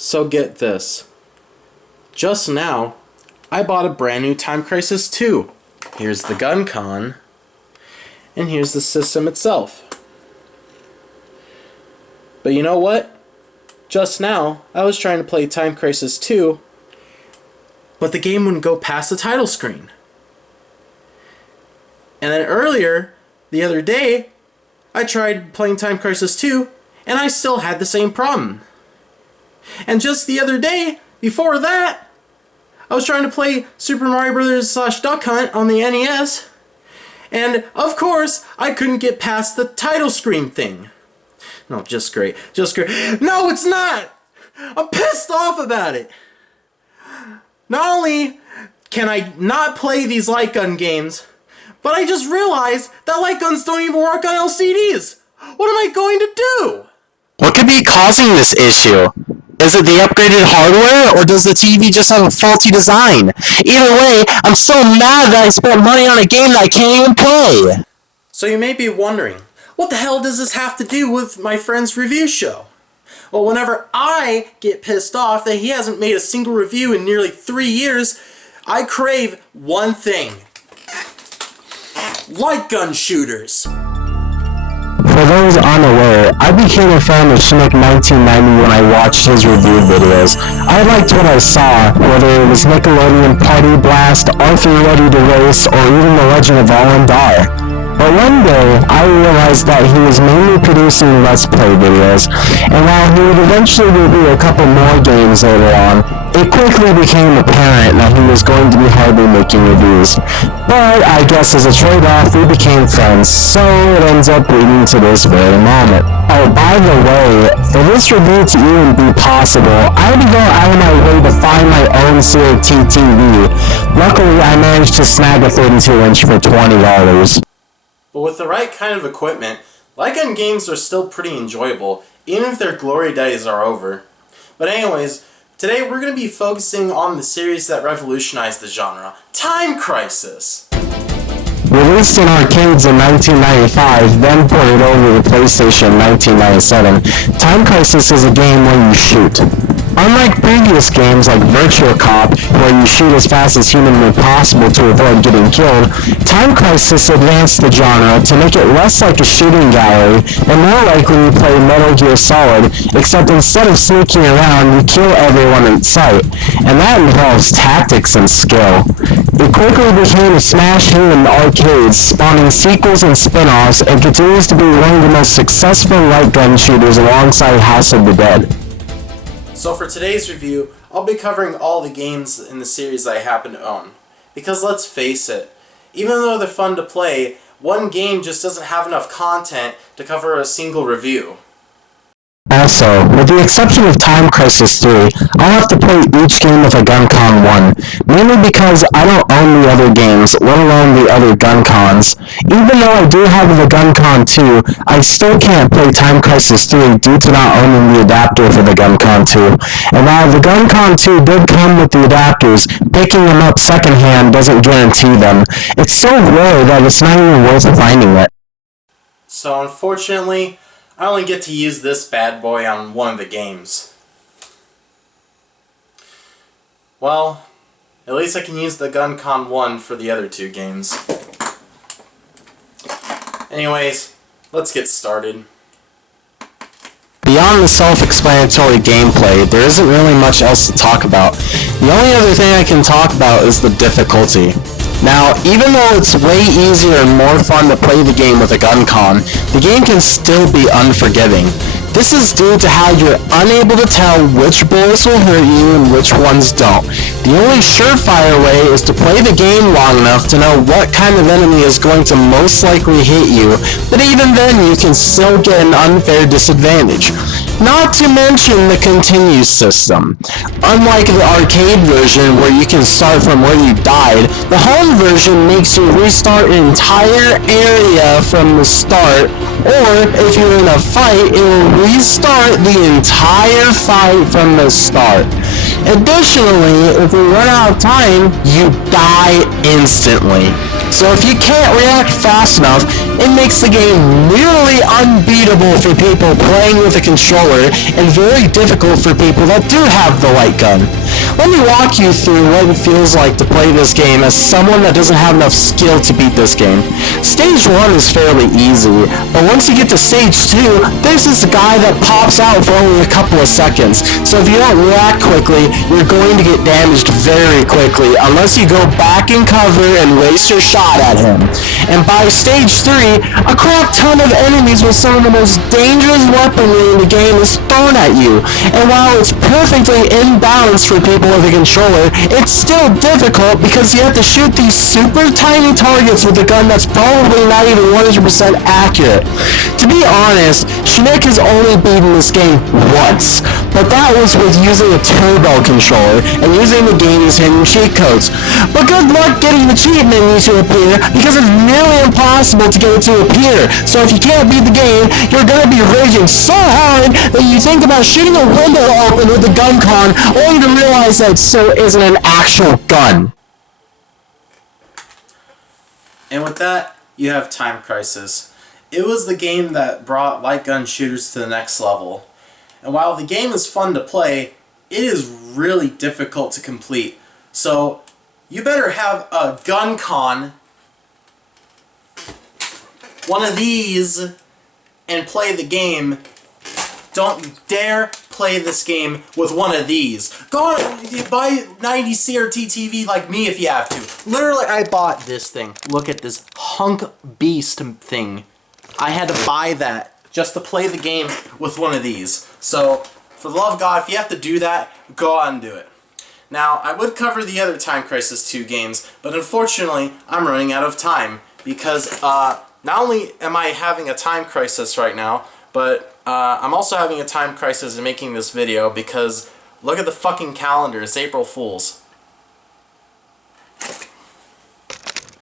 So get this. Just now, I bought a brand new Time Crisis 2. Here's the gun con, and here's the system itself. But you know what? Just now, I was trying to play Time Crisis 2, but the game wouldn't go past the title screen. And then earlier, the other day, I tried playing Time Crisis 2, and I still had the same problem. And just the other day, before that, I was trying to play Super Mario Bros. / Duck Hunt on the NES, and of course, I couldn't get past the title screen thing. No, just great. Just great. No, it's not! I'm pissed off about it! Not only can I not play these light gun games, but I just realized that light guns don't even work on LCDs! What am I going to do? What could be causing this issue? Is it the upgraded hardware, or does the TV just have a faulty design? Either way, I'm so mad that I spent money on a game that I can't even play! So you may be wondering, what the hell does this have to do with my friend's review show? Well, whenever I get pissed off that he hasn't made a single review in nearly 3 years, I crave one thing. Light gun shooters. For those unaware, I became a fan of Shnick 1990 when I watched his review videos. I liked what I saw, whether it was Nickelodeon Party Blast, Arthur Ready to Race, or even The Legend of All Dar. But one day, I realized that he was mainly producing Let's Play videos, and while he would eventually review a couple more games later on, it quickly became apparent that he was going to be hardly making reviews. But I guess as a trade-off, we became friends, so it ends up leading to this very moment. Oh, by the way, for this review to even be possible, I had to go out of my way to find my own CRT TV. Luckily, I managed to snag a 32-inch for $20. But with the right kind of equipment, light gun games are still pretty enjoyable, even if their glory days are over. But anyways, today we're going to be focusing on the series that revolutionized the genre, Time Crisis. Released in arcades in 1995, then ported over to PlayStation in 1997, Time Crisis is a game where you shoot. Unlike previous games like Virtua Cop, where you shoot as fast as humanly possible to avoid getting killed, Time Crisis advanced the genre to make it less like a shooting gallery and more like when you play Metal Gear Solid, except instead of sneaking around, you kill everyone in sight, and that involves tactics and skill. It quickly became a smash hit in the arcades, spawning sequels and spin-offs, and continues to be one of the most successful light gun shooters alongside House of the Dead. So for today's review, I'll be covering all the games in the series I happen to own. Because let's face it, even though they're fun to play, one game just doesn't have enough content to cover a single review. Also, with the exception of Time Crisis 3, I'll have to play each game with a gun con 1, mainly because I don't own the other games, let alone the other gun cons. Even though I do have the gun con 2, I still can't play Time Crisis 3 due to not owning the adapter for the gun con 2. And while the gun con 2 did come with the adapters, picking them up secondhand doesn't guarantee them. It's so rare that it's not even worth finding it. So unfortunately, I only get to use this bad boy on one of the games. Well, at least I can use the Gun Con 1 for the other two games. Anyways, let's get started. Beyond the self-explanatory gameplay, there isn't really much else to talk about. The only other thing I can talk about is the difficulty. Now, even though it's way easier and more fun to play the game with a gun con, the game can still be unforgiving. This is due to how you're unable to tell which bullets will hurt you and which ones don't. The only surefire way is to play the game long enough to know what kind of enemy is going to most likely hit you, but even then you can still get an unfair disadvantage. Not to mention the continue system. Unlike the arcade version where you can start from where you died, the home version makes you restart an entire area from the start, or if you're in a fight, it will restart the entire fight from the start. Additionally, if you run out of time, you die instantly. So if you can't react fast enough, it makes the game nearly unbeatable for people playing with a controller and very difficult for people that do have the light gun. Let me walk you through what it feels like to play this game as someone that doesn't have enough skill to beat this game. Stage 1 is fairly easy, but once you get to stage 2, there's this guy that pops out for only a couple of seconds. So if you don't react quickly, you're going to get damaged very quickly unless you go back in cover and waste your shot at him. And by stage 3, a crap ton of enemies with some of the most dangerous weaponry in the game is thrown at you. And while it's perfectly in balance for people with a controller, it's still difficult because you have to shoot these super tiny targets with a gun that's probably not even 100% accurate. To be honest, Shnick has only beaten this game once, but that was with using a turbo controller and using the game's hidden cheat codes. But good luck getting the cheat menu to appear because it's nearly impossible to get it to appear. So if you can't beat the game, you're gonna be raging so hard that you think about shooting a window open with the gun con, only to realize that it still isn't an actual gun. And with that, you have Time Crisis. It was the game that brought light gun shooters to the next level. And while the game is fun to play, it is really difficult to complete. So you better have a gun con, one of these, and play the game. Don't dare play this game with one of these. Go on, buy 90 CRT TV like me if you have to. Literally, I bought this thing. Look at this hunk beast thing. I had to buy that just to play the game with one of these. So, for the love of God, if you have to do that, go out and do it. Now, I would cover the other Time Crisis 2 games, but unfortunately, I'm running out of time because not only am I having a time crisis right now, but I'm also having a time crisis in making this video because look at the fucking calendar, it's April Fool's.